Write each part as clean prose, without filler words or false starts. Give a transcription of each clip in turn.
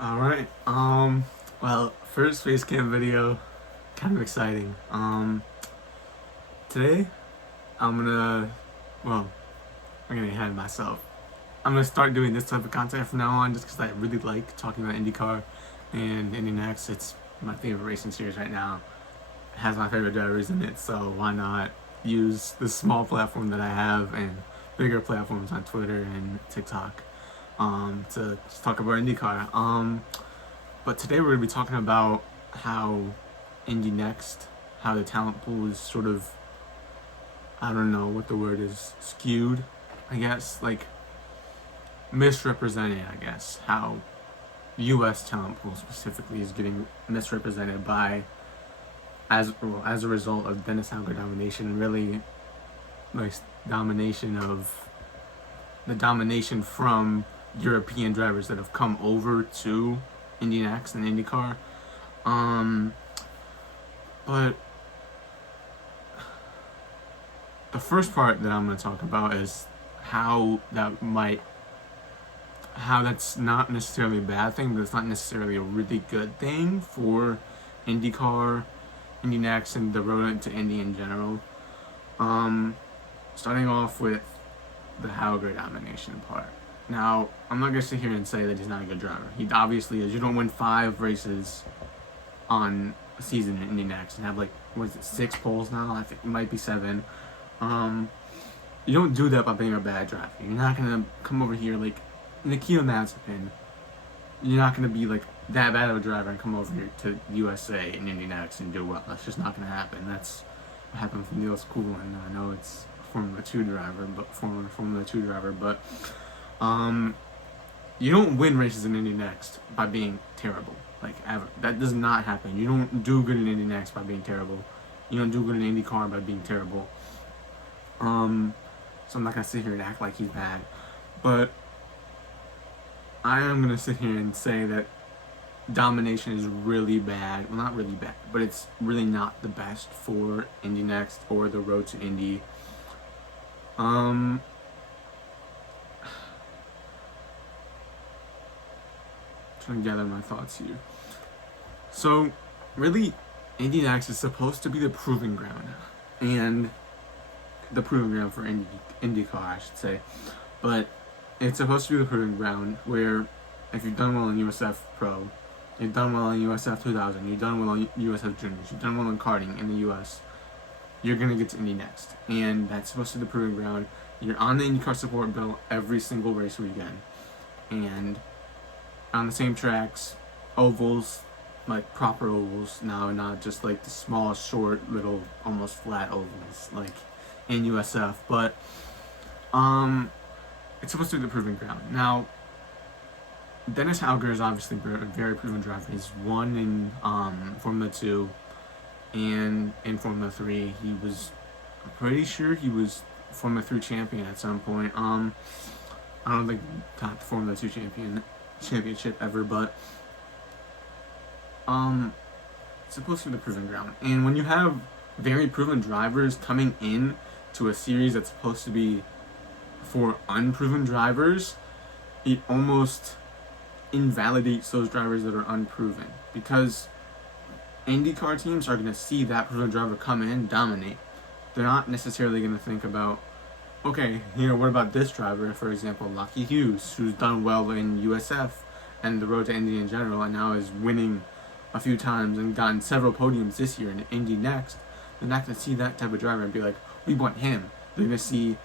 Alright, well, first face cam video, kind of exciting. Today, I'm gonna, well, I'm gonna ahead of myself. I'm gonna start doing this type of content from now on just because I really like talking about IndyCar and Indy NXT. It's my favorite racing series right now. It has my favorite drivers in it, so why not use the small platform that I have and bigger platforms on Twitter and TikTok to talk about IndyCar. But today we're going to be talking about how Indy NXT, how the talent pool is sort of, I don't know what the word is, skewed, I guess, like misrepresented, I guess, how US talent pool specifically is getting misrepresented by, as a result of Dennis Hauger domination, really, like, the domination from European drivers that have come over to Indy NXT and IndyCar. But the first part that I'm going to talk about is how that's not necessarily a bad thing, but it's not necessarily a really good thing for IndyCar, Indy NXT, and the road to Indy in general. Starting off with the Hauger domination part. Now, I'm not going to sit here and say that he's not a good driver. He obviously is. You don't win 5 races on a season in Indy NXT and have, like, what is it, 6 poles now? I think it might be 7. You don't do that by being a bad driver. You're not going to come over here like Nikita Mazepin. You're not going to be, like, that bad of a driver and come over here to USA and Indy NXT and do well. That's just not going to happen. That's what happened with Neil Coolin. I know it's a Formula 2 driver, but you don't win races in Indy NXT by being terrible. Like, ever. That does not happen. You don't do good in Indy NXT by being terrible. You don't do good in IndyCar by being terrible. So I'm not gonna sit here and act like he's bad, but I am gonna sit here and say that domination is really bad. Well, not really bad, but it's really not the best for Indy NXT or the road to Indy. Trying to gather my thoughts here. So, really, Indy NXT is supposed to be the proving ground, and the proving ground for IndyCar, I should say. But it's supposed to be the proving ground where, if you've done well in USF Pro, you've done well in USF 2000, you've done well in USF Juniors, you've done well in karting in the US, you're gonna get to Indy NXT, and that's supposed to be the proving ground. You're on the IndyCar support bill every single race weekend, and on the same tracks, ovals, like proper ovals now, not just like the small, short, little, almost flat ovals like in USF. But it's supposed to be the proving ground. Now, Dennis Hauger is obviously a very proven driver. He's won in Formula 2 and in Formula 3. I'm pretty sure he was Formula 3 champion at some point. I don't think top Formula 2 championship ever, but it's supposed to be the proving ground. And when you have very proven drivers coming in to a series that's supposed to be for unproven drivers, it almost invalidates those drivers that are unproven, because IndyCar teams are going to see that proven driver come in and dominate. They're not necessarily going to think about, okay, what about this driver, for example, Lucky Hughes, who's done well in USF and the road to Indy in general, and now is winning a few times and gotten several podiums this year in Indy NXT. They're not going to see that type of driver and be like, we want him. They're going to see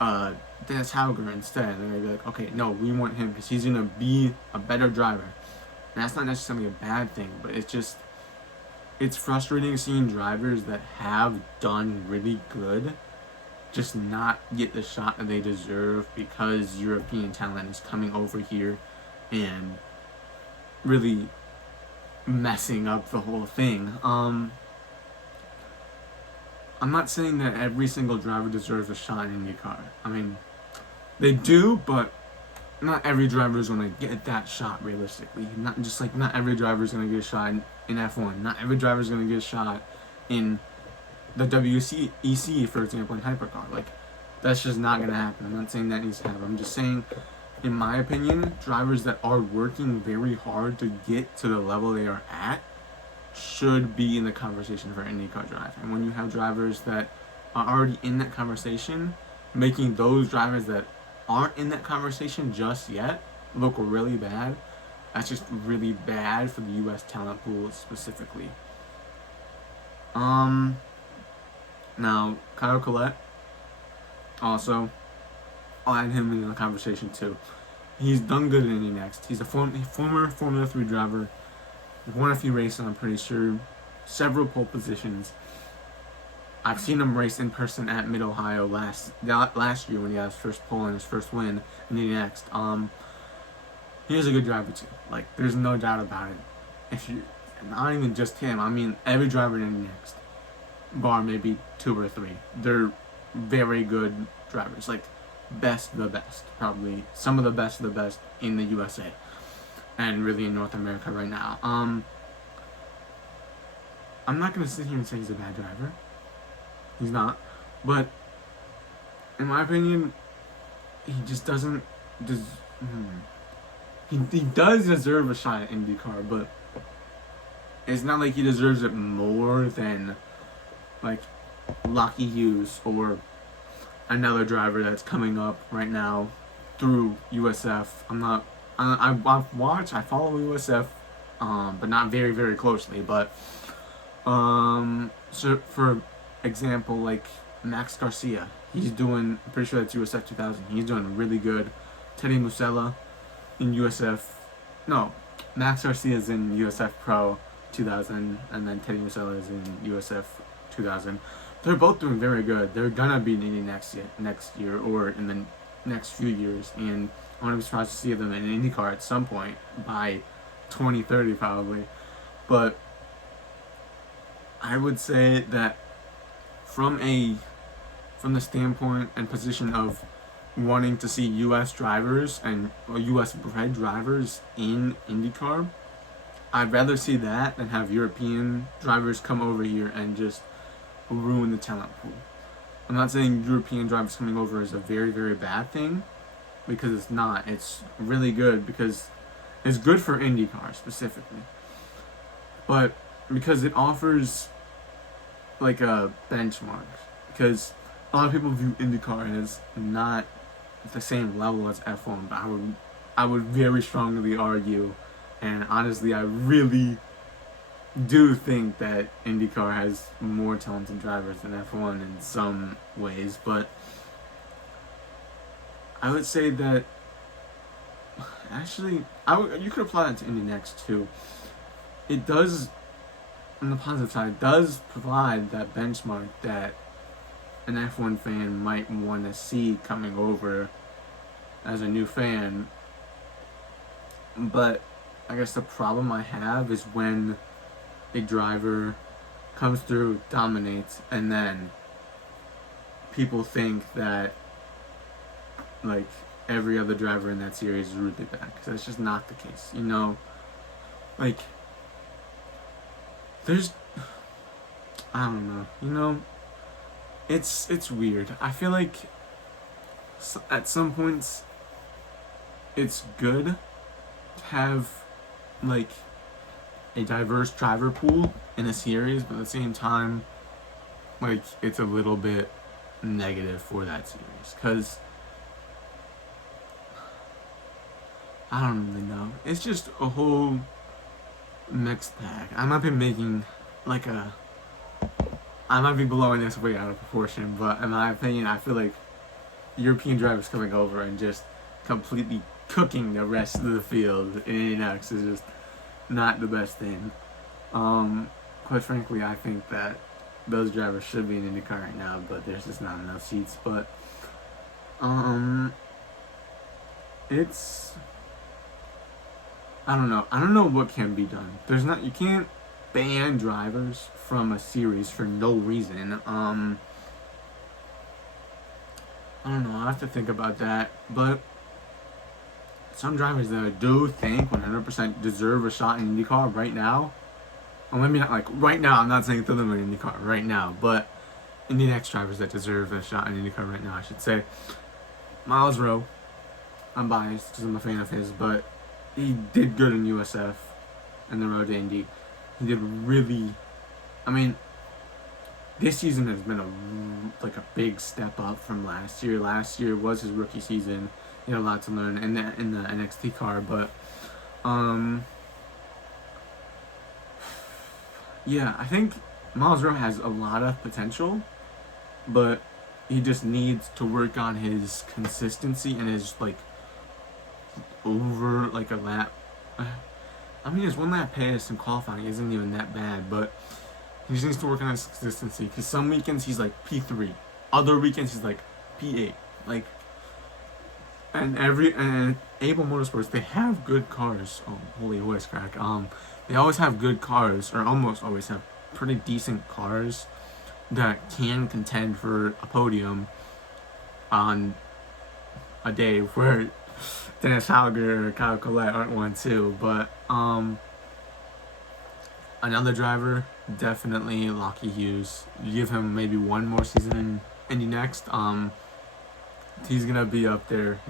Dennis Hauger instead. And they're going to be like, okay, no, we want him because he's going to be a better driver. And that's not necessarily a bad thing, but it's frustrating seeing drivers that have done really good just not get the shot that they deserve because European talent is coming over here and really messing up the whole thing. I'm not saying that every single driver deserves a shot in IndyCar. I mean, they do, but not every driver is going to get that shot realistically. Not every driver is going to get a shot in F1. Not every driver is going to get a shot in the WEC, for example, in hypercar. Like, that's just not going to happen. I'm not saying that needs to happen. I'm just saying in my opinion, drivers that are working very hard to get to the level they are at should be in the conversation for IndyCar drive. And when you have drivers that are already in that conversation, making those drivers that aren't in that conversation just yet look really bad, that's just really bad for the U.S. talent pool specifically. Now, Kyle Collette, also, I'll add him in the conversation too. He's done good in Indy NXT. He's a former Formula 3 driver. Won a few races, I'm pretty sure. Several pole positions. I've seen him race in person at Mid-Ohio last year when he had his first pole and his first win in Indy NXT. He's a good driver too. Like, there's no doubt about it. If you, not even just him, I mean every driver in Indy NXT, bar maybe 2 or 3, they're very good drivers. Like, best of the best, probably some of the best in the USA and really in North America right now. I'm not gonna sit here and say he's a bad driver. He's not, but in my opinion, he just doesn't. He does deserve a shot at IndyCar, but it's not like he deserves it more than like Lockie Hughes or another driver that's coming up right now through USF. I follow USF, but not very, very closely. But so for example, like Max Garcia, he's doing. I'm pretty sure that's USF 2000. He's doing really good. Teddy Musella in USF. No, Max Garcia is in USF Pro 2000, and then Teddy Musella is in USF 2000. They're both doing very good. They're gonna be in Indy next year or in the next few years, and I wouldn't be surprised to see them in IndyCar at some point by 2030 probably. But I would say that from the standpoint and position of wanting to see U.S. drivers and U.S. bred drivers in IndyCar, I'd rather see that than have European drivers come over here and just ruin the talent pool. I'm not saying European drivers coming over is a very, very bad thing, because it's not. It's really good because it's good for IndyCar specifically. But because it offers like a benchmark, because a lot of people view IndyCar as not the same level as F1, but I would very strongly argue, and honestly I really do think that IndyCar has more talented drivers than F1 in some ways, but I would say that actually you could apply that to Indy NXT too. It does, on the positive side, it does provide that benchmark that an F1 fan might want to see coming over as a new fan. But I guess the problem I have is when a driver comes through, dominates, and then people think that like every other driver in that series is really bad, because that's just not the case. You know, like there's, I don't know. You know, it's weird. I feel like at some points it's good to have like a diverse driver pool in a series, but at the same time, like, it's a little bit negative for that series, because I don't really know. It's just a whole mixed bag. I might be blowing this way out of proportion, but in my opinion, I feel like European drivers coming over and just completely cooking the rest of the field in Indy NXT is just not the best thing. Quite frankly, I think that those drivers should be in IndyCar right now, but there's just not enough seats. But it's, I don't know. I don't know what can be done. You can't ban drivers from a series for no reason. I don't know. I have to think about that. But some drivers that I do think 100% deserve a shot in IndyCar right now. Well, maybe not like right now. I'm not saying throw them in IndyCar right now, but Indy NXT drivers that deserve a shot in IndyCar right now, I should say. Miles Rowe, I'm biased because I'm a fan of his, but he did good in USF and the road to Indy. He did really. I mean, this season has been a big step up from last year. Last year was his rookie season. He had a lot to learn in the NXT car, but yeah, I think Miles Rowe has a lot of potential, but he just needs to work on his consistency and his over a lap. I mean, his one lap pace in qualifying isn't even that bad, but he just needs to work on his consistency. Because some weekends he's P3, other weekends he's P8. And Able Motorsports, they have good cars. Oh, holy voice crack. They always have good cars, or almost always have pretty decent cars that can contend for a podium on a day where Dennis Hauger or Kyle Collette aren't one too. But another driver, definitely Lockie Hughes. You give him maybe one more season in Indy NXT, he's gonna be up there.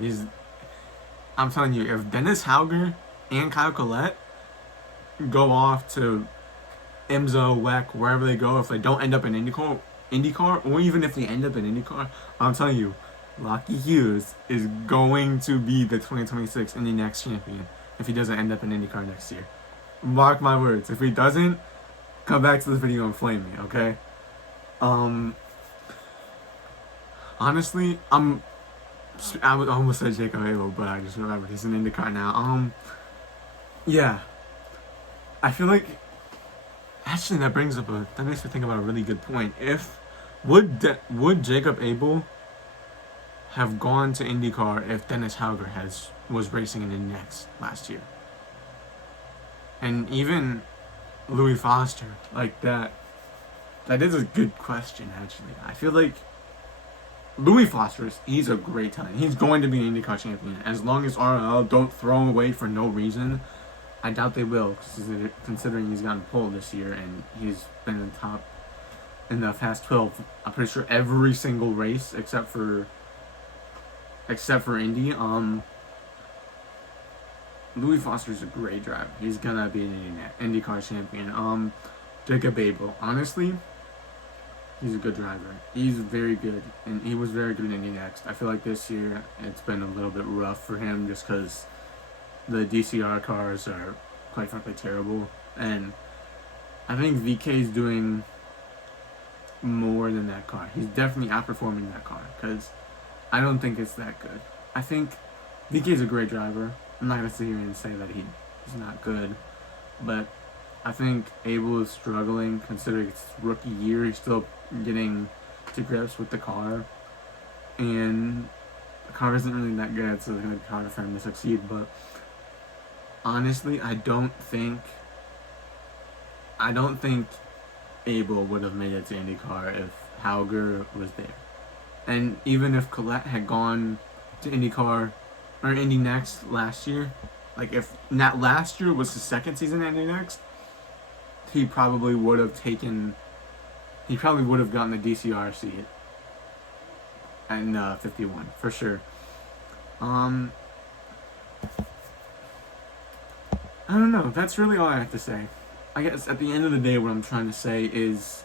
I'm telling you, if Dennis Hauger and Kyle Collette go off to IMSA, WEC, wherever they go, if they don't end up in IndyCar, or even if they end up in IndyCar, I'm telling you, Lockie Hughes is going to be the 2026 Indy NXT champion if he doesn't end up in IndyCar next year. Mark my words. If he doesn't, come back to this video and flame me, okay? Honestly, I would almost say Jacob Abel, but I just remembered he's in IndyCar now. Yeah. I feel like actually that makes me think about a really good point. Would Jacob Abel have gone to IndyCar if Dennis Hauger was racing in Indy NXT last year? And even Louis Foster, that is a good question, actually. I feel like Louis Foster, he's a great talent. He's going to be an IndyCar champion. As long as RL don't throw him away for no reason, I doubt they will, considering he's gotten pulled this year and he's been in the top in the Fast 12. I'm pretty sure every single race except for Indy. Louis Foster's a great driver. He's gonna be an IndyCar champion. Jacob Abel, honestly, he's a good driver. He's very good, and he was very good in Indy NXT. I feel like this year it's been a little bit rough for him just because the DCR cars are quite frankly terrible, and I think VK is doing more than that car. He's definitely outperforming that car because I don't think it's that good. I think VK is a great driver. I'm not gonna sit here and say that he's not good, but I think Abel is struggling considering it's rookie year. He's still getting to grips with the car, and the car isn't really that good, so it's gonna be harder for him to succeed. But honestly, I don't think Abel would have made it to IndyCar if Hauger was there. And even if Collette had gone to IndyCar or Indy NXT last year, if not last year was his second season at Indy NXT, he probably would have gotten the DCR seat and 51 for sure. I don't know. That's really all I have to say. I guess at the end of the day, what I'm trying to say is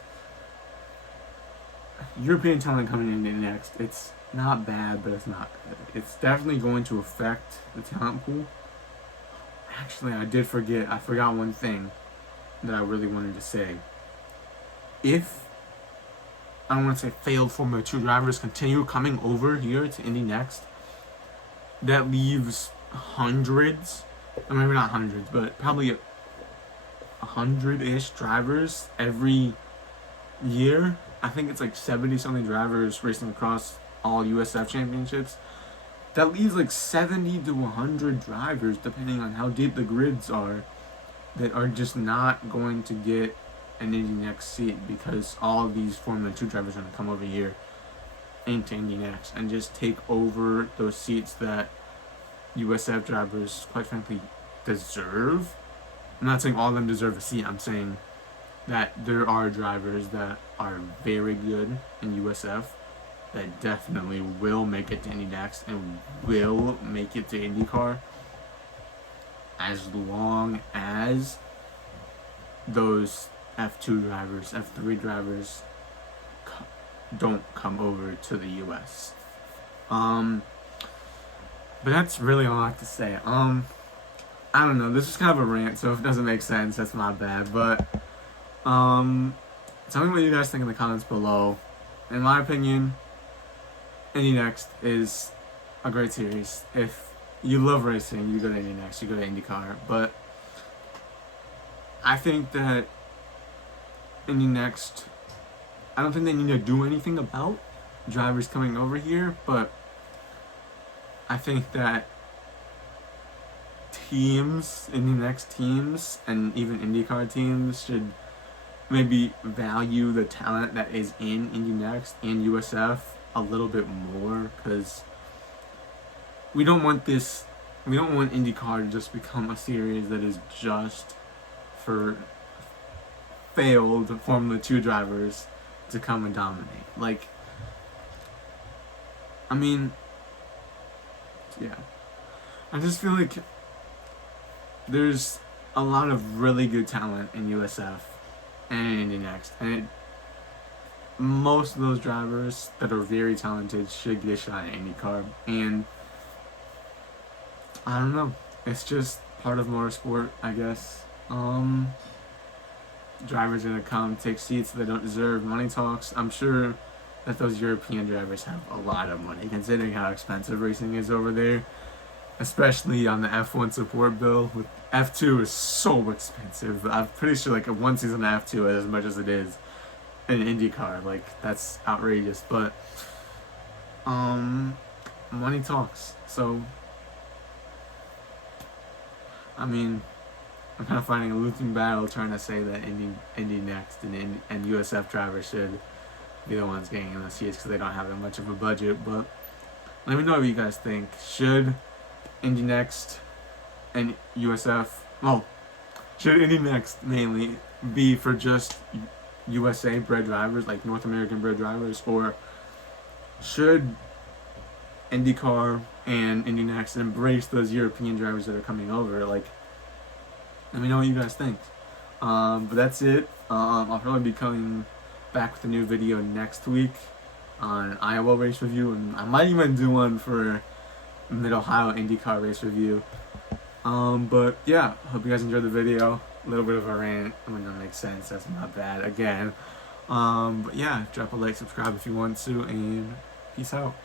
European talent coming into next. It's not bad, but it's not good. It's definitely going to affect the talent pool. Actually, I forgot one thing that I really wanted to say. If, I don't want to say failed Formula 2 drivers continue coming over here to Indy NXT, that leaves hundreds, or maybe not hundreds, but probably 100-ish drivers every year. I think it's 70-something drivers racing across all USF championships. That leaves 70 to 100 drivers, depending on how deep the grids are, that are just not going to get an Indy NXT seat because all of these Formula 2 drivers are going to come over here into Indy NXT and just take over those seats that USF drivers, quite frankly, deserve. I'm not saying all of them deserve a seat. I'm saying that there are drivers that are very good in USF that definitely will make it to Indy NXT and will make it to IndyCar, as long as those F2 drivers, F3 drivers don't come over to the US. But that's really all I have to say. I don't know, this is kind of a rant, so if it doesn't make sense, that's not bad, but tell me what you guys think in the comments below. In my opinion, Indy NXT is a great series. If you love racing, you go to Indy NXT, you go to IndyCar, but I think that Indy NXT, I don't think they need to do anything about drivers coming over here, but I think that teams, Indy NXT teams, and even IndyCar teams should maybe value the talent that is in Indy NXT and USF a little bit more, because we don't want IndyCar to just become a series that is just for failed Formula 2 drivers to come and dominate. Like, I mean, yeah. I just feel like there's a lot of really good talent in USF and Indy NXT, and most of those drivers that are very talented should get a shot at IndyCar, and I don't know, it's just part of motorsport, I guess. Drivers are gonna come take seats they don't deserve. Money talks. I'm sure that those European drivers have a lot of money, considering how expensive racing is over there, especially on the F1 support bill. With F2 is so expensive. I'm pretty sure like one season of F2 is as much as it is in IndyCar. Like, that's outrageous. But money talks. So I mean, I'm kind of fighting a losing battle trying to say that Indy NXT and USF drivers should be the ones getting in the seats because they don't have that much of a budget. But let me know what you guys think. Should Indy NXT and USF, well, should Indy NXT mainly be for just USA bred drivers, like North American bred drivers, or should IndyCar and Indy NXT embrace those European drivers that are coming over? Like, let me know what you guys think. But that's it. I'll probably be coming back with a new video next week on Iowa race review, and I might even do one for Mid-Ohio IndyCar race review. But yeah, hope you guys enjoyed the video. A little bit of a rant. I mean, that makes sense. That's not bad. Again. But yeah, drop a like, subscribe if you want to, and peace out.